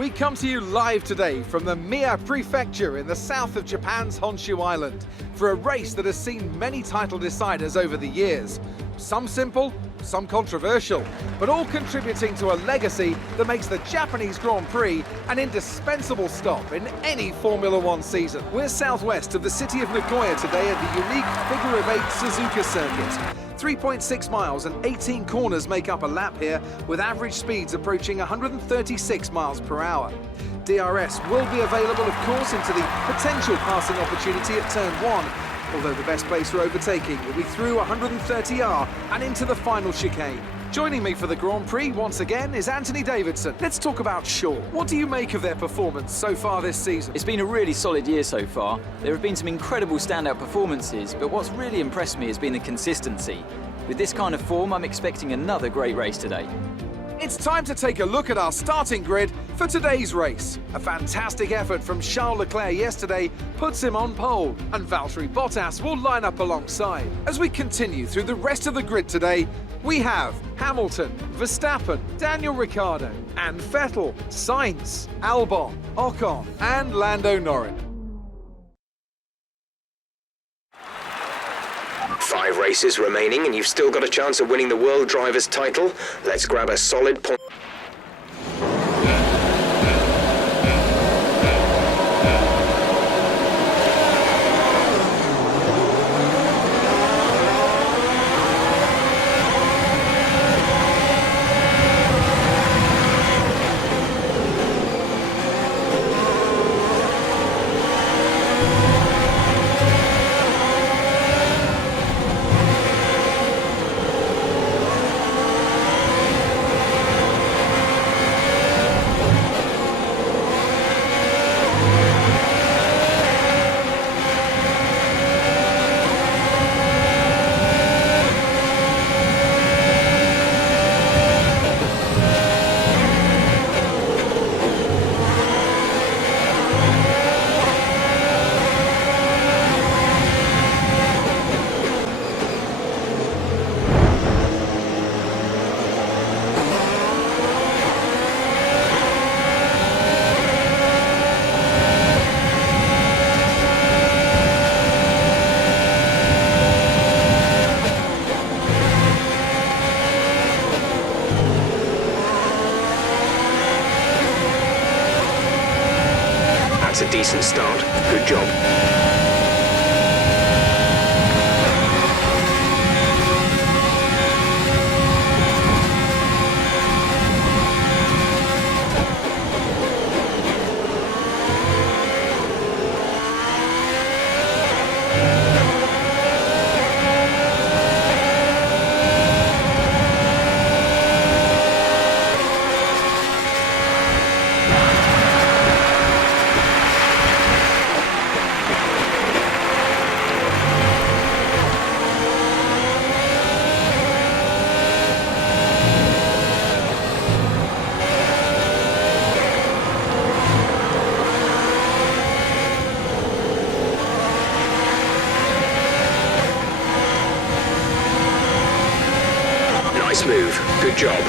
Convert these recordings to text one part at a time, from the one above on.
We come to you live today from the Mie Prefecture in the south of Japan's Honshu Island for a race that has seen many title deciders over the years. Some simple, some controversial, but all contributing to a legacy that makes the Japanese Grand Prix an indispensable stop in any Formula One season. We're southwest of the city of Nagoya today at the unique figure-of-8 Suzuka circuit. 3.6 miles and 18 corners make up a lap here, with average speeds approaching 136 miles per hour. DRS will be available, of course, into the potential passing opportunity at turn 1, although the best place for overtaking will be through 130R and into the final chicane. Joining me for the Grand Prix once again is Anthony Davidson. Let's talk about Shaw. What do you make of their performance so far this season? It's been a really solid year so far. There have been some incredible standout performances, but what's really impressed me has been the consistency. With this kind of form, I'm expecting another great race today. It's time to take a look at our starting grid for today's race. A fantastic effort from Charles Leclerc yesterday puts him on pole, and Valtteri Bottas will line up alongside. As we continue through the rest of the grid today, we have Hamilton, Verstappen, Daniel Ricciardo, and Vettel, Sainz, Albon, Ocon, and Lando Norris. 5 races remaining and you've still got a chance of winning the World Drivers' title. Let's grab a solid point. That's a decent start. Good job. Nice move. Good job.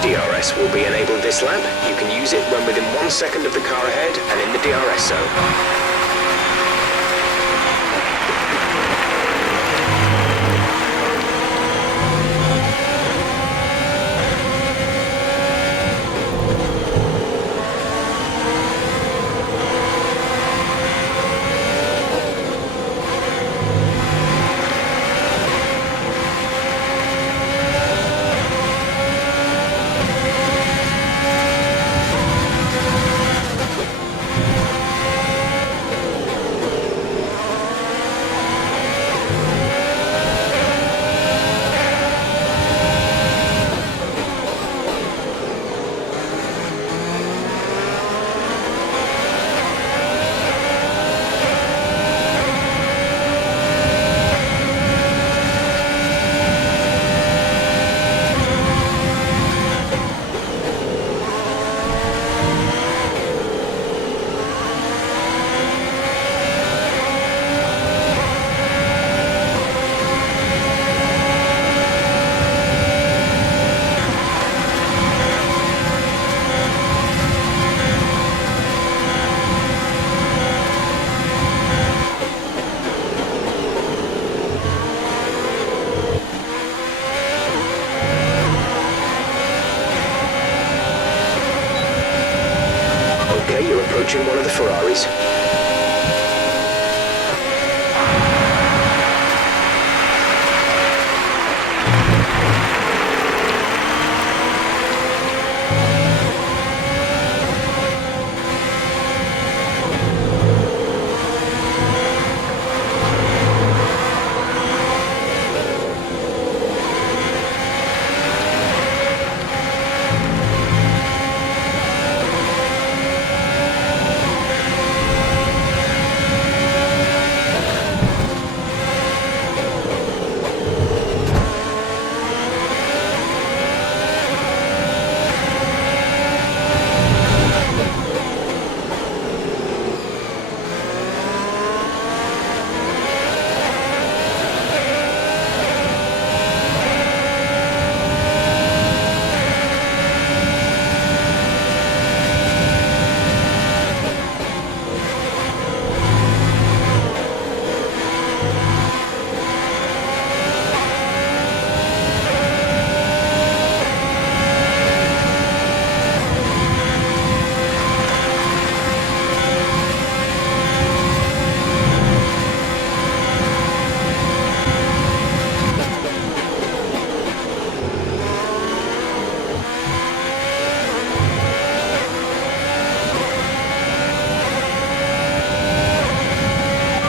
DRS will be enabled this lap. You can use it when within 1 second of the car ahead and in the DRS zone. Okay, you're approaching one of the Ferraris.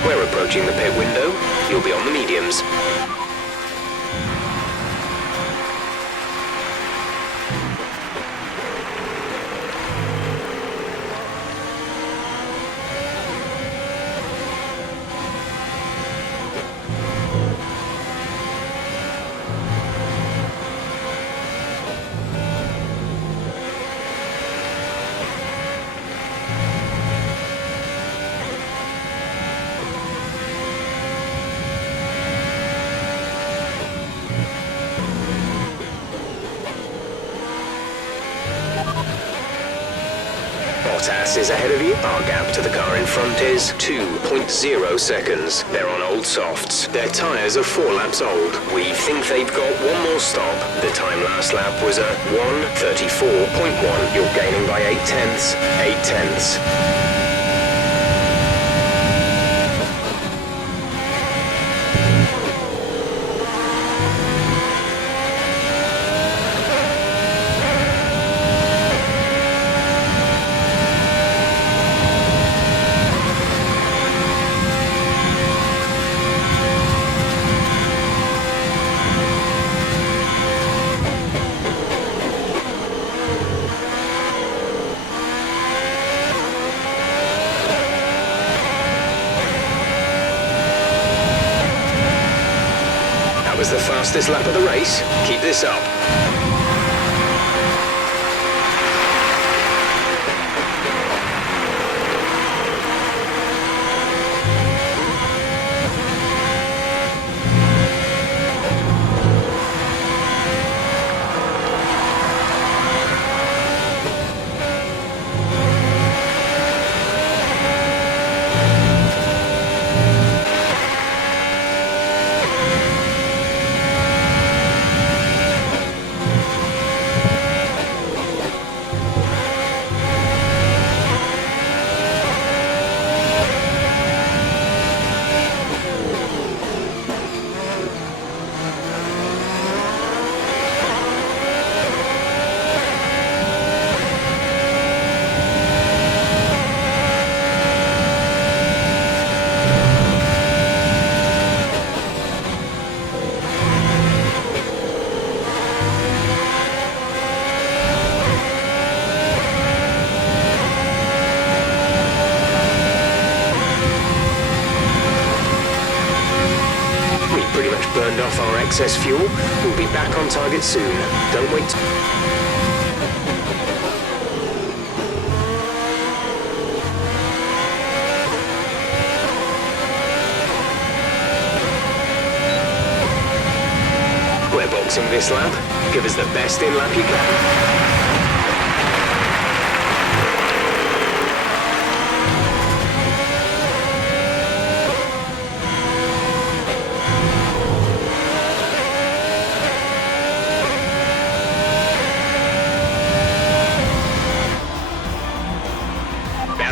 We're approaching the pit window. You'll be on the mediums. Bottas is ahead of you. Our gap to the car in front is 2.0 seconds. They're on old softs. Their tyres are 4 laps old. We think they've got one more stop. The time last lap was a 1:34.1. You're gaining by 8 tenths. 8 tenths. Was the fastest lap of the race. Keep this up. Burned off our excess fuel. We'll be back on target soon. Don't wait. We're boxing this lap. Give us the best in lap you can.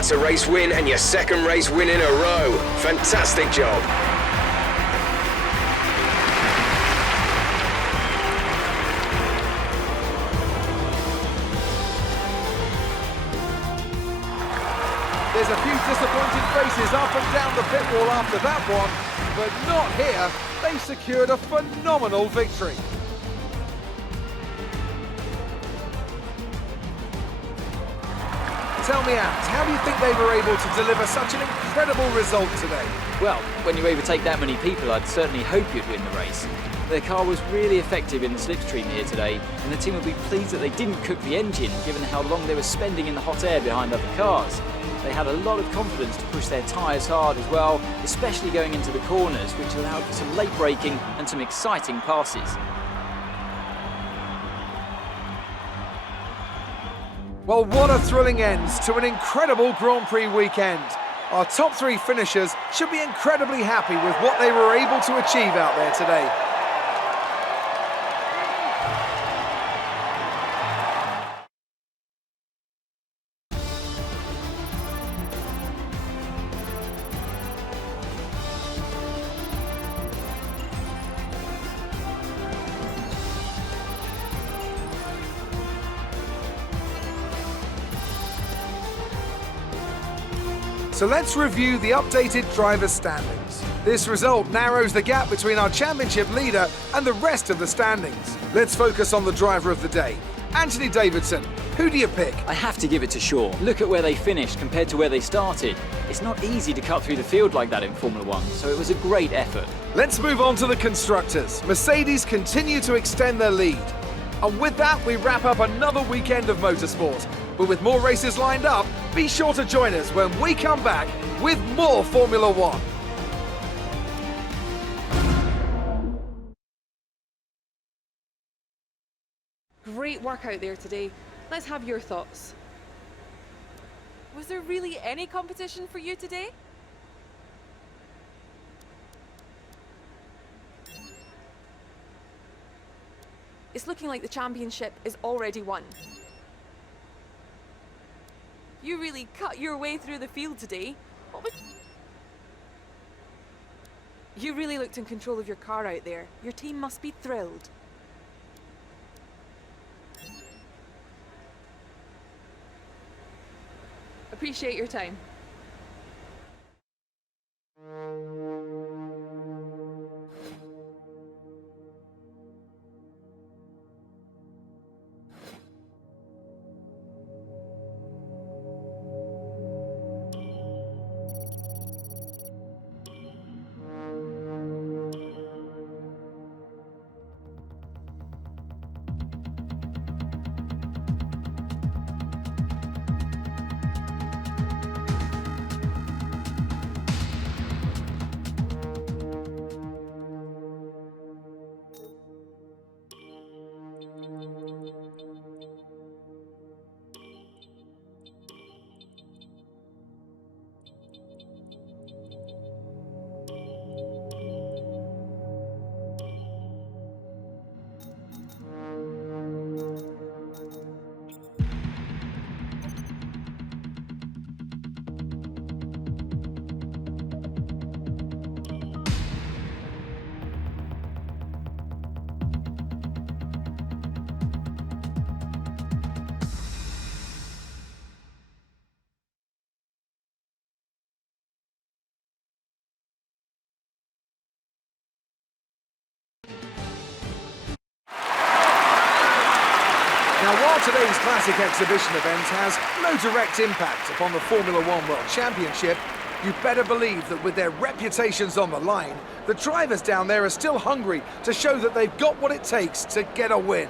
That's a race win and your second race win in a row. Fantastic job. There's a few disappointed faces up and down the pit wall after that one, but not here. They secured a phenomenal victory. Tell me, Ant, how do you think they were able to deliver such an incredible result today? Well, when you overtake that many people, I'd certainly hope you'd win the race. Their car was really effective in the slipstream here today, and the team will be pleased that they didn't cook the engine, given how long they were spending in the hot air behind other cars. They had a lot of confidence to push their tyres hard as well, especially going into the corners, which allowed for some late braking and some exciting passes. Well, what a thrilling end to an incredible Grand Prix weekend. Our top three finishers should be incredibly happy with what they were able to achieve out there today. So let's review the updated driver's standings. This result narrows the gap between our championship leader and the rest of the standings. Let's focus on the driver of the day. Anthony Davidson, who do you pick? I have to give it to Shaw. Look at where they finished compared to where they started. It's not easy to cut through the field like that in Formula One, so it was a great effort. Let's move on to the constructors. Mercedes continue to extend their lead. And with that, we wrap up another weekend of motorsport. But with more races lined up, be sure to join us when we come back with more Formula One. Great work out there today. Let's have your thoughts. Was there really any competition for you today? It's looking like the championship is already won. You really cut your way through the field today. You really looked in control of your car out there. Your team must be thrilled. Appreciate your time. Now, while today's classic exhibition event has no direct impact upon the Formula One World Championship, you better believe that with their reputations on the line, the drivers down there are still hungry to show that they've got what it takes to get a win.